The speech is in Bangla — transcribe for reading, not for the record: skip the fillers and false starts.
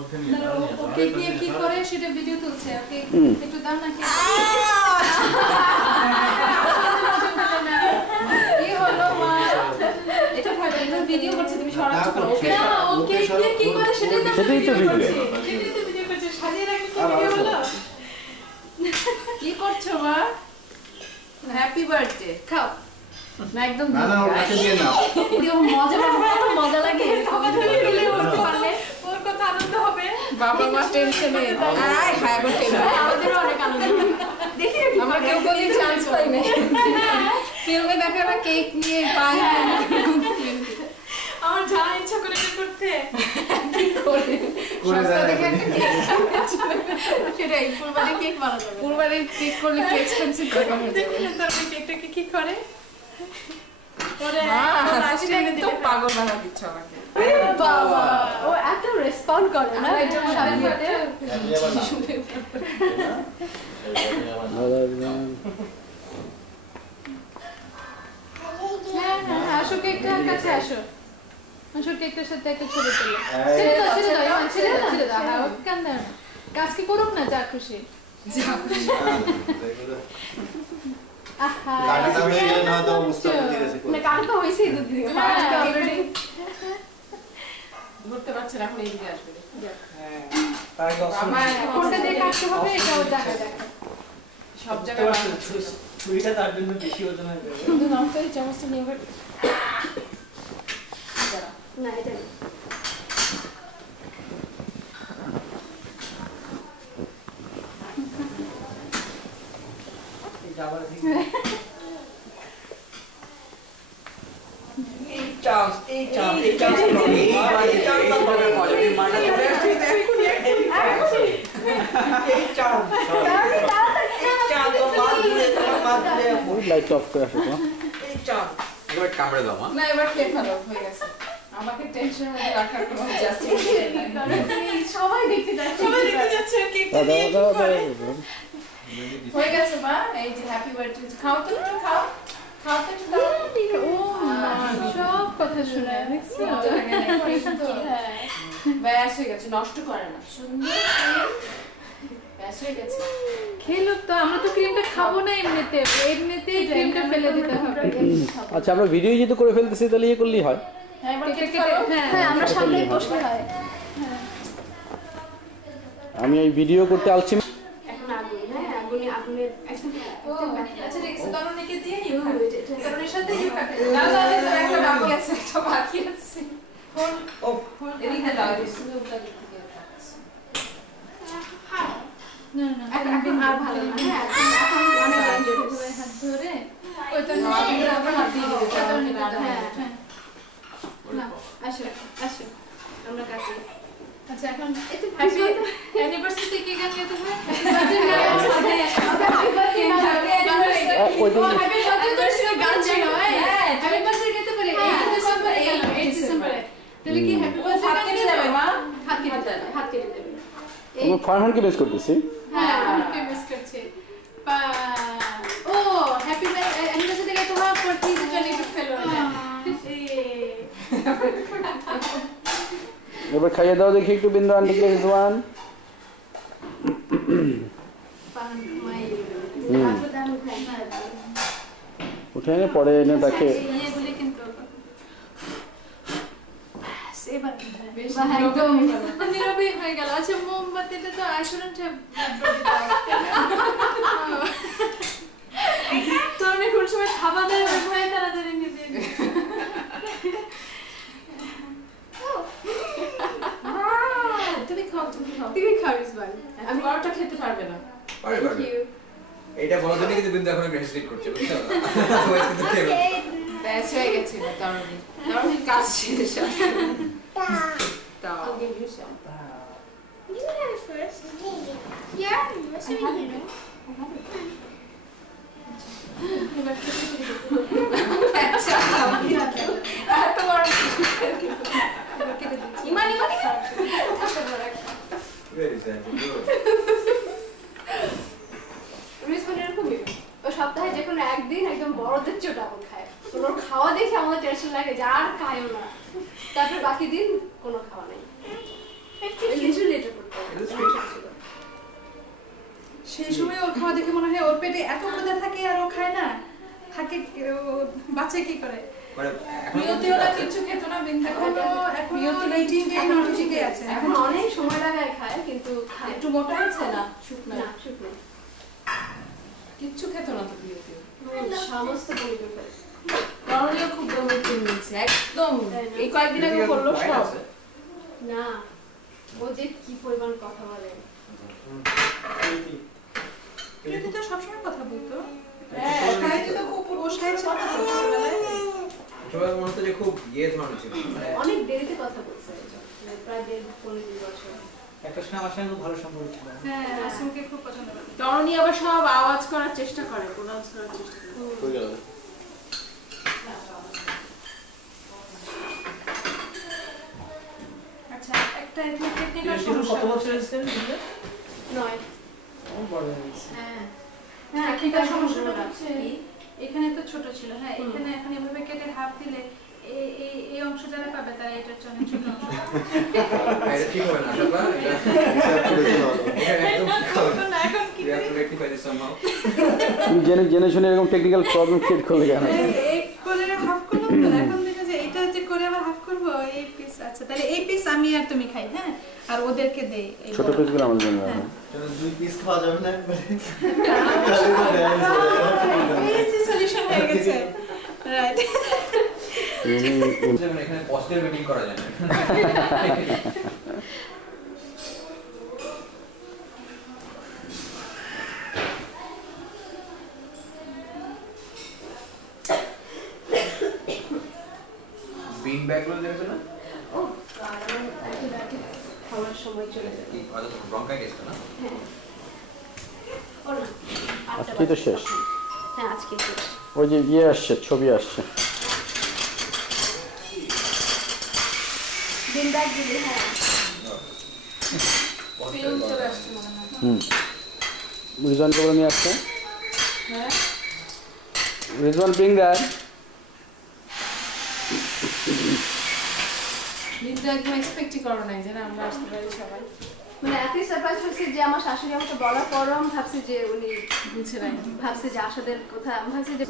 ওকে কি করে সেটা ভিডিও তুলছে। ওকে একটু দাও না কি হলো মা, এটা ভালো ভিডিও করছে, তুমি সরাচ্ছ করো। ওকে কি করে সেটাই তো ভিডিও করছে, সাজিয়ে রাখি কি ভিডিও হলো। কি করছো মা? হ্যাপি বার্থডে খাও না, একদম না না, ওর কাছে দিয়ে নাও। ভিডিও মজা লাগে, ওর কথা আনন্দ হবে। বাবা মা টেনশনে আয় হায় গো টেনশন, আমাদেরও অনেক আনন্দ। দেখি আমরা কেউ কোনোদিন চান্স পাই না ফিল্মে দেখা না কেক নিয়ে পাই, আমার যা ইচ্ছা করে করতে কি করে সস্তা দেখে একটা কেক সেটাই ফুলবাড়ির কেক বানানো যাবে। ফুলবাড়ির কেক করলে একটু এক্সপেন্সিভ করে দেখলে তো আমি কেকটাকে কি করে ওরে নাচিয়ে তো পাগল বানা দিচ্ছ আমাকে। বাবা ও এত রেসপন্ড করে না এটার সাথে আসো কেকটার কাছে আসো, আসো কেকটার সাথে একটা ছবি তুলো। ছেড়ে দাও কান্না কাজকে করুক না, যা খুশি কাটাটা হয়ে গেলে না তো মুস্তাফা ধীরে ধীরে না, কাটা তো হইছেই দুধ দিয়ে অলরেডি ধরতে পারছে না, এখন এইদিকে আসবে। হ্যাঁ তাই আমার কোনটা দিয়ে কাটতে হবে এটাও দেখা যাক, সব জায়গায় ছুরিটা তার জন্য বেশি ওজন হয়ে যাবে। শুধু নমস্কার চামচটা নিয়ে গেল না, এটা লাইট অফ করে আসো তো। এবার কামড়ে দাও মা। না এবার খেয়ে ফেলো, হয়ে গেছে। আমাকে টেনশন মধ্যে রাখার কোনো জাস্টিফিকেশন নাই। সবাই দেখতে যাচ্ছে কেকটা নিয়ে কি করে। হয়ে গেছে মা, এই যে হ্যাপি বার্থডে খাও তো, একটু খাও তো একটু দাও। ও মা সব কথা শুনে দেখছো, ব্যাস হয়ে গেছে, নষ্ট করে না, সুন্দর ব্যাস হয়ে গেছে। খেলো তো, আমরা তো ক্রিমটা খাবো না এমনিতেই ক্রিমটা ফেলে দিতে হবে। আচ্ছা আমরা ভিডিও যেহেতু করে ফেলতেছি তাহলে ইয়ে করলেই হয়। হ্যাঁ আমরা সামনেই বসলে হয়। আমি এই ভিডিও করতে আলছি। এখন আগুন, হ্যাঁ আগুনের আচ্ছা দেখছো তরুণীকে দিয়ে ইউ তরুণীর সাথে ইউ কাটে না, একটা বাকি আছে, একটা বাকি আছে। ও এদিকে দাও, এদিকে উল্টা দিকে রাখছি। না এখন আর ভালো না, হ্যাঁ এখন অনেক ডেঞ্জারাস। হাত ধরে ওই তো আমরা হাত দিয়ে দিতে হ্যাঁ না আসো আমরা কাটি। আচ্ছা এখন এটা হ্যাপি অ্যানিভার্সারি কি গান গাইতে হয়? হ্যাপি বার্থডে গান ছিল, হ্যাপি বার্থডে গাইতে পারে 8 ডিসেম্বর। তাহলে কি হ্যাপি বার্থডে গান যাবে মা? হাত কেটে দেবে। আমরা ফারহানকে মিস করতেছি। হ্যাঁ ফারহানকে মিস করছি। ও হ্যাপি অ্যানিভার্সারি গাইতে হয় পর কি জানি একটু ফেলো না। এবার খাইয়ে দাও দেখি একটু বিন্দু আন্টিকে রিজওয়ান। উঠে এনে পরে এনে তাকে একদম নীরবই হয়ে গেল। আচ্ছা মোমবাতিটা তো I shouldn't have তো অনেক কোন সময় খাবার দেয় ভয় তাড়াতাড়ি নিয়ে দিয়ে তুমি খাও রিজওয়ান, আমি বড়টা খেতে পারবে না। পারবে এইটা বলার জন্য কিন্তু বিন্দু এখন হেজিটেট করছে, বুঝছো? ব্যাস হয়ে গেছে না তরুণী কাজ শেষ। I'll give you some. You have it first. Yeah, what's in here? Very sad. ও সপ্তাহে যে কোনো একদিন একদম বড়দের চেয়ে ডাবল খায়। ওর খাওয়া দেখে আমাদের টেনশন লাগে যে আর খায়ও না, তারপর বাকি দিন কোনো খাওয়া নেই। লিটারালি এটা করতে এটা স্ট্রেট সেই সময় ওর খাওয়া দেখে মনে হয় ওর পেটে এত ক্ষুধা থাকে আর ও খায় না থাকে বাচ্চা কি করে মানে এখন বিরতিও না কিছু খেত না বিন্দু এখনো 19 ডে নট ঠিকই আছে এখন অনেক সময় লাগায় খায় কিন্তু একটু মোটা হচ্ছে না শুকনো না শুকনো কিচ্ছু খেত না তো বিরতিও সমস্ত বই করে ফেলে করণীয় খুব দমে নিচ্ছে একদম এই কয়েকদিন আগে করলো সব না ও যে কি পরিমাণ কথা বলে বিরতি তো সবসময় কথা বলতো হ্যাঁ সাহিত্য তো খুব ও সাহিত্য ছিল না ছোটবেলায় ছোটবেলায় মনে হতো যে খুব ধরনের ছিল মানে অনেক দেরিতে কথা বলছে প্রায় 1.5-2 বছর একটা সময় আমার সঙ্গে খুব ভালো সম্পর্ক ছিল। হ্যাঁ রাসুলকে খুব পছন্দ করে তরুণী আবার সব আওয়াজ করার চেষ্টা করে প্রোনাউন্স করার চেষ্টা করে হয়ে গেল আচ্ছা একটা এখানে টেকনিক্যাল এখন সমস্যা কত বছর হয়েছে বুঝলে? 9 অনেক বড় হয়ে গেছে। হ্যাঁ হ্যাঁ টেকনিক্যাল সমস্যাটা হচ্ছে এখানে তো ছোট ছিল হ্যাঁ এখানে এখন এভাবে কেটে হাফ দিলে এই এই এই অংশ যারা পাবে তারা এটা জন্য ছোট অংশ এটা ঠিক হবে না বাবা এটা একদম ঠিক হবে না এখন কি we have to rectify this somehow তুমি জেনে জেনে শুনে এরকম টেকনিক্যাল প্রবলেম ক্রিয়েট করলে কেন এই করে হাফ করলাম তো এখন দেখো যে এটা যে করে আবার হাফ করব এই পিস আচ্ছা তাহলে এই পিস আমি আর তুমি খাই হ্যাঁ আর ওদেরকে দেই এই ছোট বড়। পিসগুলো আমাদের জন্য হ্যাঁ। তাহলে 2 পিস খাওয়া যাবে না একবারে? এই যে সলিউশন হয়ে গেছে রাইট যেমন এখানে পজিটিভ মিটিং করা যায় না বিন ব্যাগগুলো দেখছো না ও কারণ একেবারে খাওয়ার সময় চলে যাবে কি হয়তো ব্রঙ্কাইটিস না হ্যাঁ ও না আজকেই তো শেষ হ্যাঁ আজকে শেষ ওই যে ইয়ে আসছে ছবি আসছে দিন ব্যাগ দিবি হ্যাঁ ফিল্ম চলে আসছে মনে হয় হুম রিজওয়ানকে বলে নিয়ে আসছে হ্যাঁ রিজওয়ান ব্রিং দ্যাট কিন্তু একদম এক্সপেক্টই করো নাই যে না আমরা আসতে পারি সবাই মানে এতই সারপ্রাইজ হয়েছে যে আমার শাশুড়ি আমাকে বলার পরও আমি ভাবছি যে উনি বুঝছে নাই ভাবছি যে আশাদের কথা আমি ভাবছি যে